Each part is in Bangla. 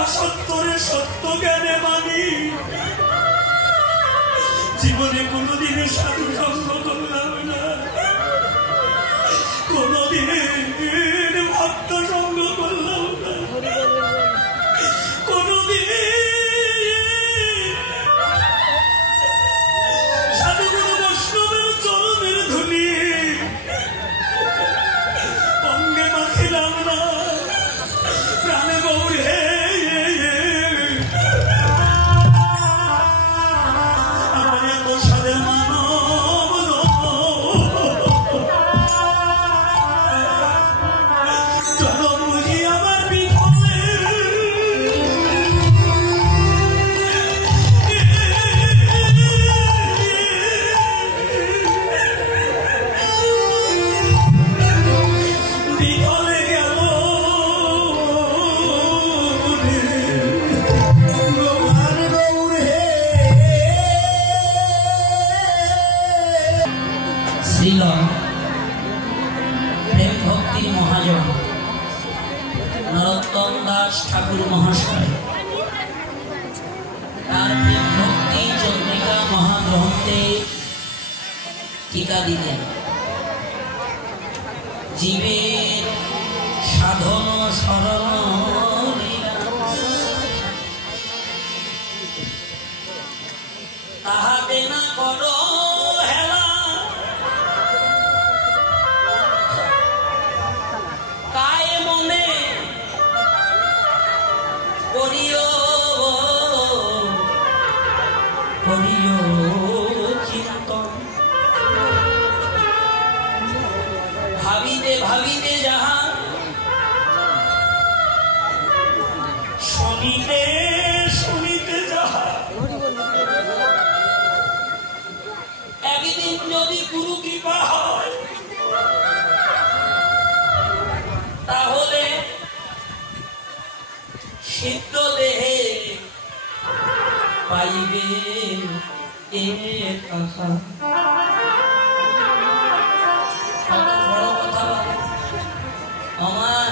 অসত্যরে সত্য জ্ঞানে মানি। জীবনে কোনোদিনে সাধু সঙ্গ করলাম না, কোনোদিন ভক্ত সঙ্গ করলাম না, কোনোদিন সাধুগুরু বৈষ্ণবের চরণের ধুলি অঙ্গে মাখিলাম না। প্রাণে গৌর হে আমার এত সাদের মানব চলো বুঝি আমার বিফলে বিফলে গেল শ্রীল প্রেম ভক্তি মহাজন নরোত্তম দাস ঠাকুর মহাশয় তার প্রেম ভক্তি চন্দ্রিকা মহাগ্রন্থে টিকা দিলেন। জীবের সাধন শরণ তাহাতে না করো হেলা, কায় মনে করিও করিও চিন্তন। ভাবিতে ভাবিতে যাহা শুনিতে শুনিতে যাহা একদিন যদি গুরু কৃপা হয় তাহলে সিদ্ধ দেহে পাইবে এ কথা। কত বড় কথা আমার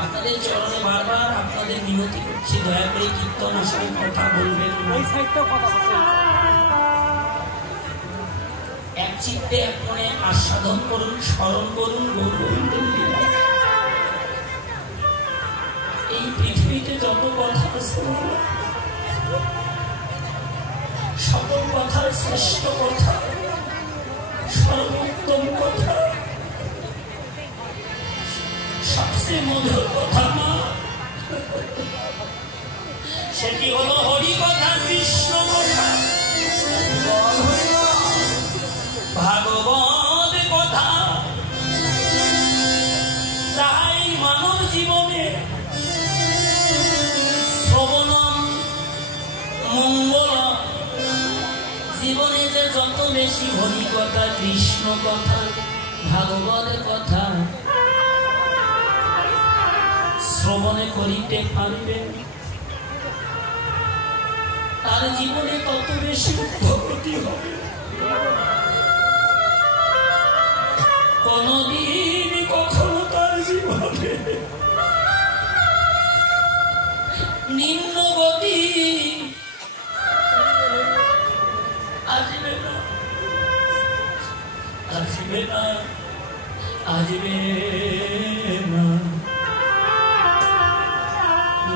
আপনাদের চরণে বারবার আপনাদের মিনতি করছি, দয়া করে কীর্তন আসলে কথা বলবেন। এক চিত্তে এক মনে আস্বাদন করুন, স্মরণ করুন গৌরগোবিন্দের লীলা। এই পৃথিবীতে যত কথা আছে সকল কথার শ্রেষ্ঠ কথা, সর্বোত্তম কথা, সবচেয়ে মধুর কথা মা, সেটি হলো হরি কথা, কৃষ্ণ কথা, ভাগবত কথা। তাই মানব জীবনে শ্রবণম মঙ্গলম, জীবনে যে যত বেশি হরি কথা, কৃষ্ণ কথা, ভাগবত কথা শ্রবণে করিতে পারবেন তার জীবনে তত বেশি উন্নতি হবে। কোনদিন কখনো তার জীবনে নিম্নগতি আসবে না, আসবে না, আসবে না।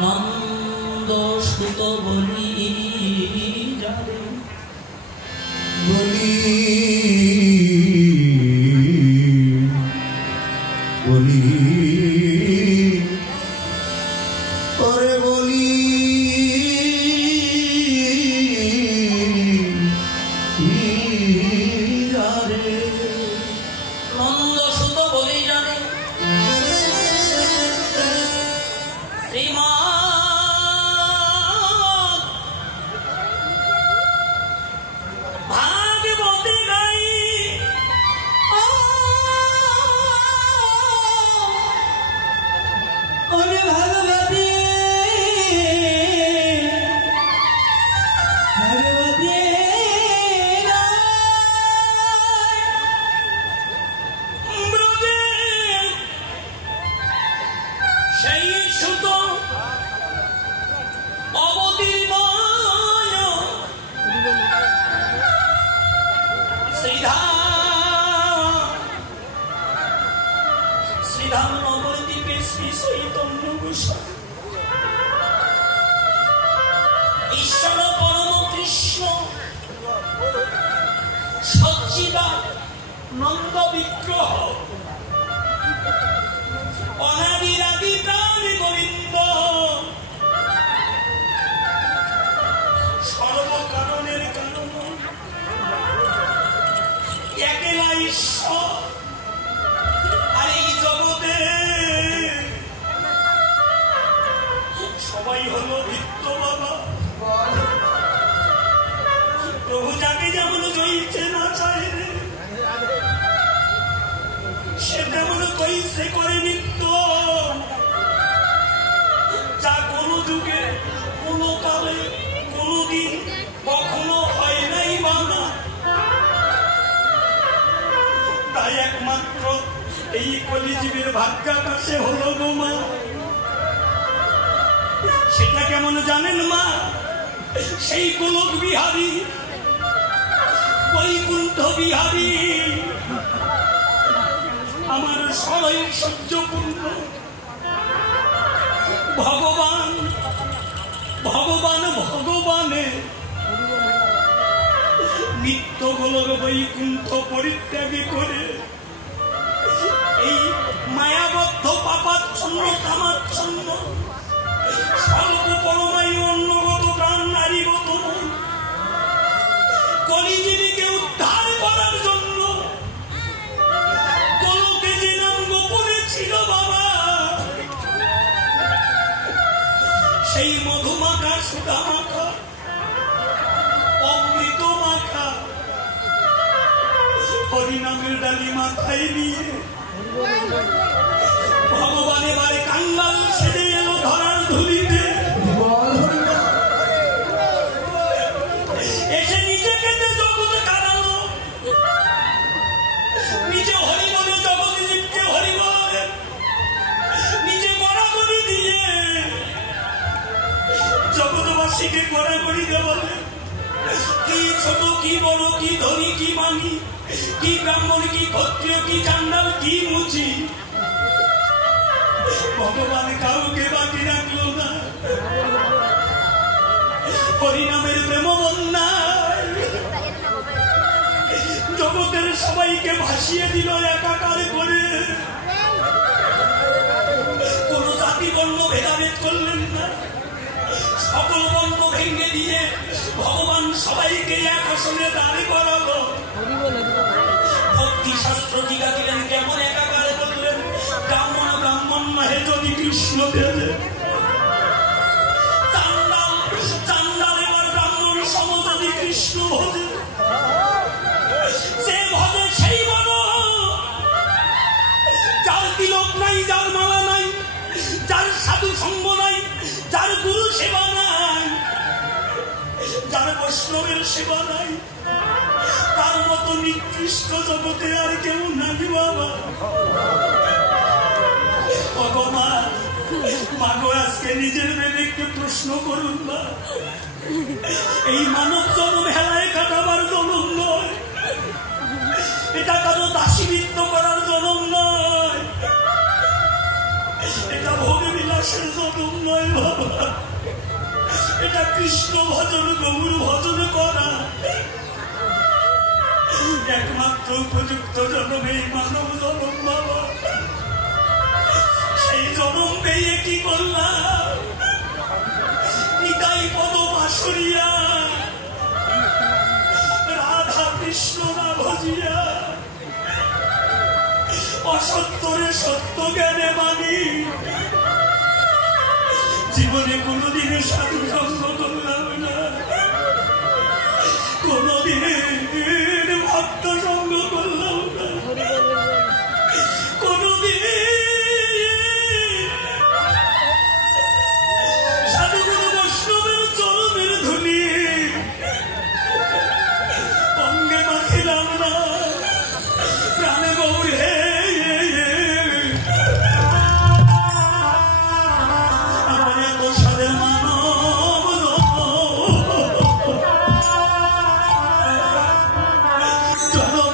নন্দ সুত বলি যাবে বলি বলি পরে বলি যাবে। নন্দ সুত বলি যাবে ভাগবতে গাই ভাগবতে ভাগবতে সেই সুত শ্রীধাম নবদ্বীপে শ্রী চৈতন্য গোসাই ঈশ্বর পরম কৃষ্ণ সচ্চিদানন্দ বিগ্রহ অনাদিরাদি প্রাণ গোবিন্দ সর্বকারণের কারণ একলা ঈশ্বর। আর এই জগতে সবাই হলো ভিত্ত বাবা। প্রভু যাকে যেমন জয়িছে না চাইলে সে তেমন কইছে করে নিত্য, যা কোনো যুগে কোনো কালে কোনোদিন কখনো হয় নাই বানা। তাই একমাত্র এই কলিজীবের ভাগ্যাকাশে হলো গো মা। সেটা কেমন জানেন মা? সেই গোলক বিহারী বৈকুণ্ঠ বিহারী আমার সবাই সহ্যপূর্ণ ভগবান ভগবান ভগবানে নিত্য গোলক বৈকুণ্ঠ পরিত্যাগী করে এই মায়াবদ্ধ পাপাচ্ছন্ন কামাচ্ছন্ন স্বল্প পরমায়ু অন্নগত প্রাণ নারীগত কলিজীবীকে উদ্ধার করার জন্য গোলকে যে নাম গোপনে ছিল বাবা, সেই মধুমাখা সুধা মাখা অমৃত মাখা হরিনামের ডালি মাথায় নিয়ে ভগবান এবারে কাঙ্গাল ছেড়ে এলো ধরার ধুলিতে। এসে নিজেকে জগতে কাটালো, নিজে হরি বলে জগতে জীবকে হরি বলে, নিজে গড়াগড়ি দিয়ে জগৎবাসীকে গড়াগড়ি দেওয়ালে কি ছোট কি বড় কি ধনী কি মানি কি ব্রাহ্মণ কি ক্ষত্রিয় কি চান্ডাল কি মুচি ভগবান কাউকে বাকি রাখলো না। হরিনামের প্রেম বন্যায় জগতের সবাইকে ভাসিয়ে দিল একাকার করে। কোন জাতি বর্ণ ভেদাভেদ করলেন না, সকল বর্ণ ভেঙে দিয়ে ভগবান সবাইকে এক আসনে দাঁড়ি করালো। ভক্তি শাস্ত্র টিকা দিলেন, কেমন একাকার করলেন। ব্রাহ্মণ ব্রাহ্মণ নহে যদি কৃষ্ণ দেবে, চান্ডাল চান্ডাল এবার ব্রাহ্মণ সম যদি কৃষ্ণ ভজে। যে ভজে সেই বড়, যার তিলক নাই, যার মালা নাই, যার সাধু সঙ্গ নাই, যার গুরু সেবা নাই, যার বৈষ্ণবের সেবা নাই, তার মতো নিকৃষ্ট জগতে আর কেউ নাই বাবা। ভগবান মাগো আজকে নিজের বিবেককে প্রশ্ন করুন না। এই মানব জন্ম হেলায় কাটাবার জন্ম নয়, এটা কারো দাসীবৃত্ত করার জন্ম নয়, এটা ভোগ বিলাসের জন্ম নয় বাবা। এটা কৃষ্ণ ভজন গৌর ভজন করা একমাত্র উপযুক্ত জন্ম এই মানব জন্ম বাবা। সেই জন্ম পেয়ে কি করলাম? নিতাই পদ বাসুরিয়া রাধা কৃষ্ণ না ভজিয়া অসত্যরে সত্য জ্ঞানে মানি জীবনে কোনদিনে সাধু সঙ্গ করলাম না, কোনদিন ভক্ত সঙ্গ করলাম না, কোনদিন সাধুগুরু বৈষ্ণবের চরণের ধুলি অঙ্গে মাখিলাম না। প্রাণে গৌর হে আমার এত সাদের মানব জনম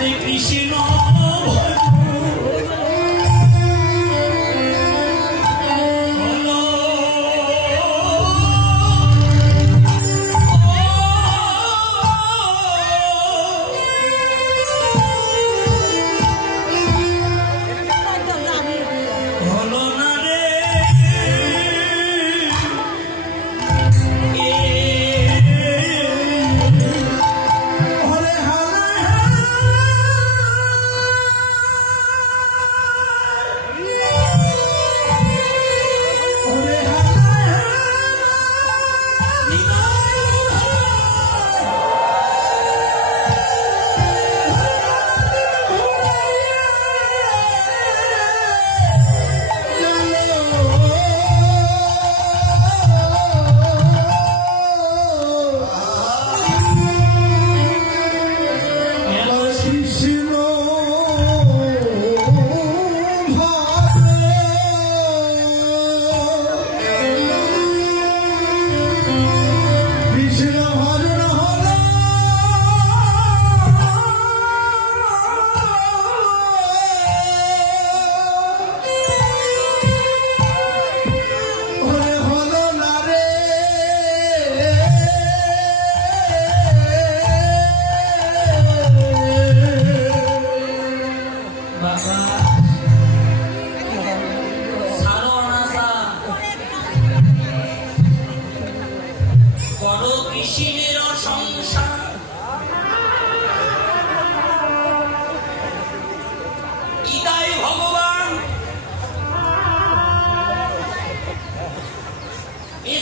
শ্রীকৃষ্ণ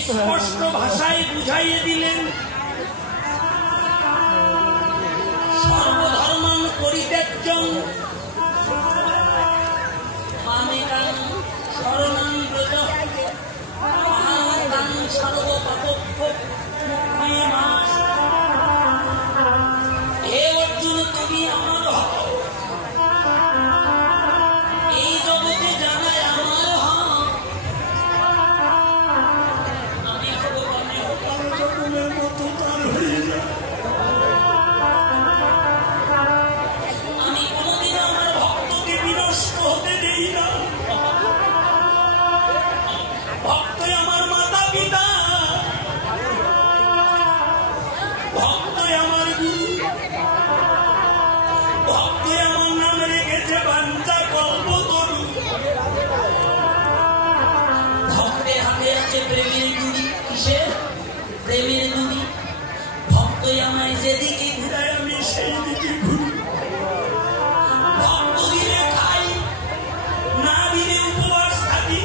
স্পষ্ট ভাষায় বুঝাইয়ে দিলেন সর্বধর্মাং পরিত্যাজ্যং মামেকাং শরণং ব্রজ অহং তাং সর্বপাপভ্যো মুক্তি মাস। হে অর্জুন, তুমি আমার হও, এই জগতে জানায় আমার হও। আমি কোনদিন আমার ভক্তকে বিনষ্ট হতে দেই না। ভক্তই আমার মাতা পিতা, ভক্তই আমার গুরু, ভক্তই আমার নাম রেখেছে বাঞ্ছা কল্পতরু। ভক্তের হাতে আছে প্রেমের গুড়ি। কিসের? প্রেমের দুনি। ভক্তই আমায় যেদিকে ঘুরায় আমি সেই দিকে ঘুরি। ভক্ত দিলে খাই, না দিলে উপবাস থাকি।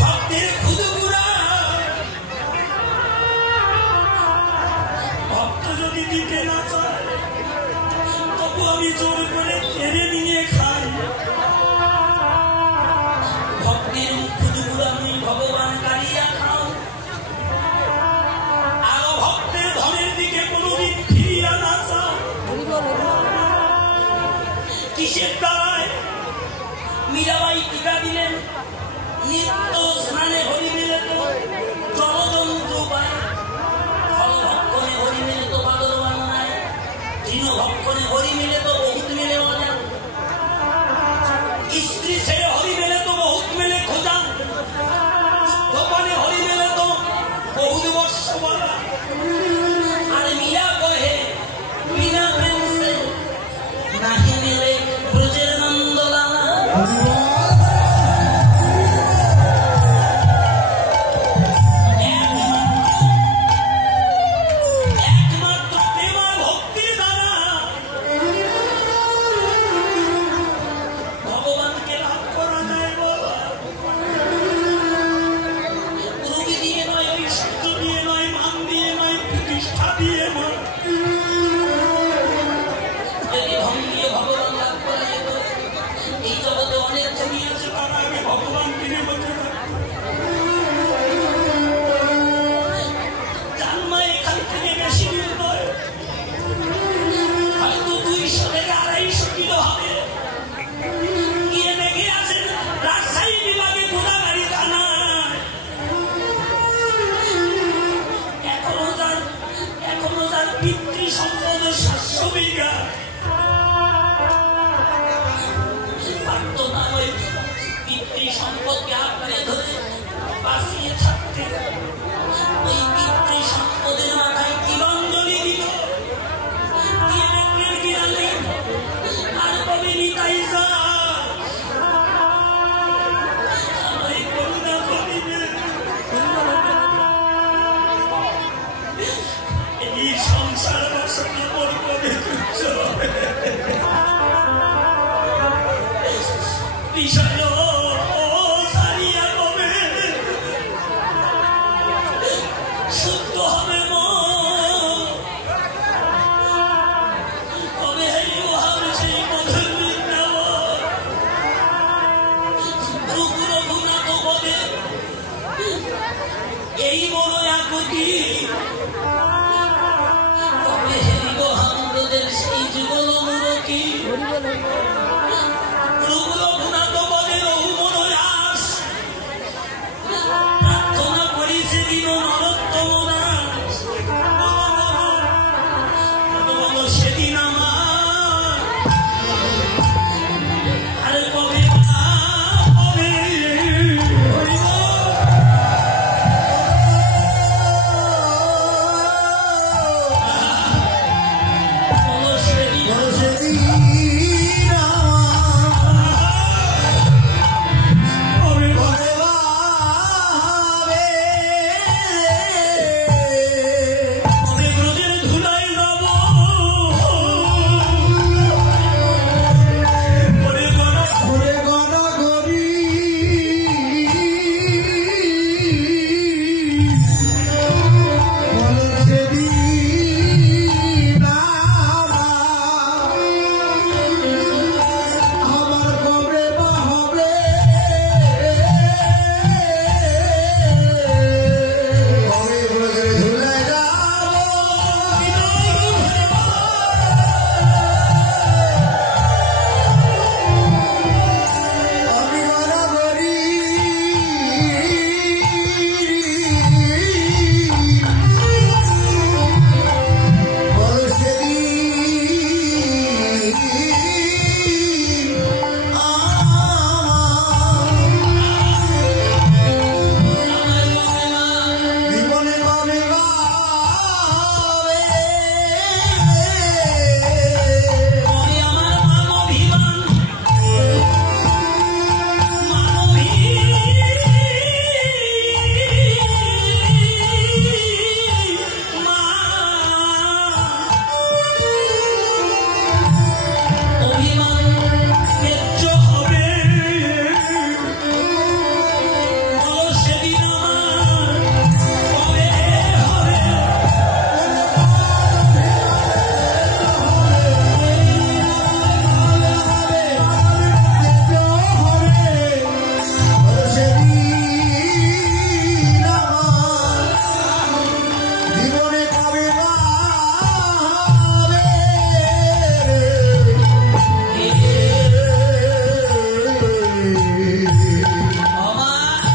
ভক্তের খুদে ঘুরা, ভক্ত যদি দিতে না চায় তবু আমি জোর করে কেড়ে নিয়ে খাই। ভক্তের খুদে ঘুরা আমি ভগবান কারিয়া খাও। ভক্তের ধনের দিকে কোনদিন ফিরিয়া না চাও। কিসের দ্বারায় মীরাবাই টিকা দিলেন? নিত্য স্নানে হরি মিলে তো জলযন্ত্র পায়, ফলভক্ষণে হরি মিলে তো বাদরবান নাই, তৃণভক্ষণে হরি মিলে তো বহুত মিলে মজা, স্ত্রী ছেড়ে হরি মিলে তো বহুত মিলে খোঁজা, দোকানে হরি মিলে তো বহুত বর্ষ বলা। আর মীরা কহে বিনা প্রেম সে নাহি মিলে ব্রজের নন্দলালা। একমাত্র প্রেম আর ভক্তির দ্বারা রাত্রে ওই পিতৃ সম্পদের মাথায় তিলাঞ্জলি দিল, দিয়ে দেখলেন বিড়ালে আর বলেনি তাই যা আমায় করুণা করিবে। এই সংসার বাসনা পর কবে তুচ্ছ হবে। বিষয় সারিয়া কবে শুদ্ধ হবে কবে হবে সেই মধুর বৃন্দাবন রঘুনাথ কবে এই বড় আকুতি কবে হেরিব হামদের সেই যুগল মূরতি।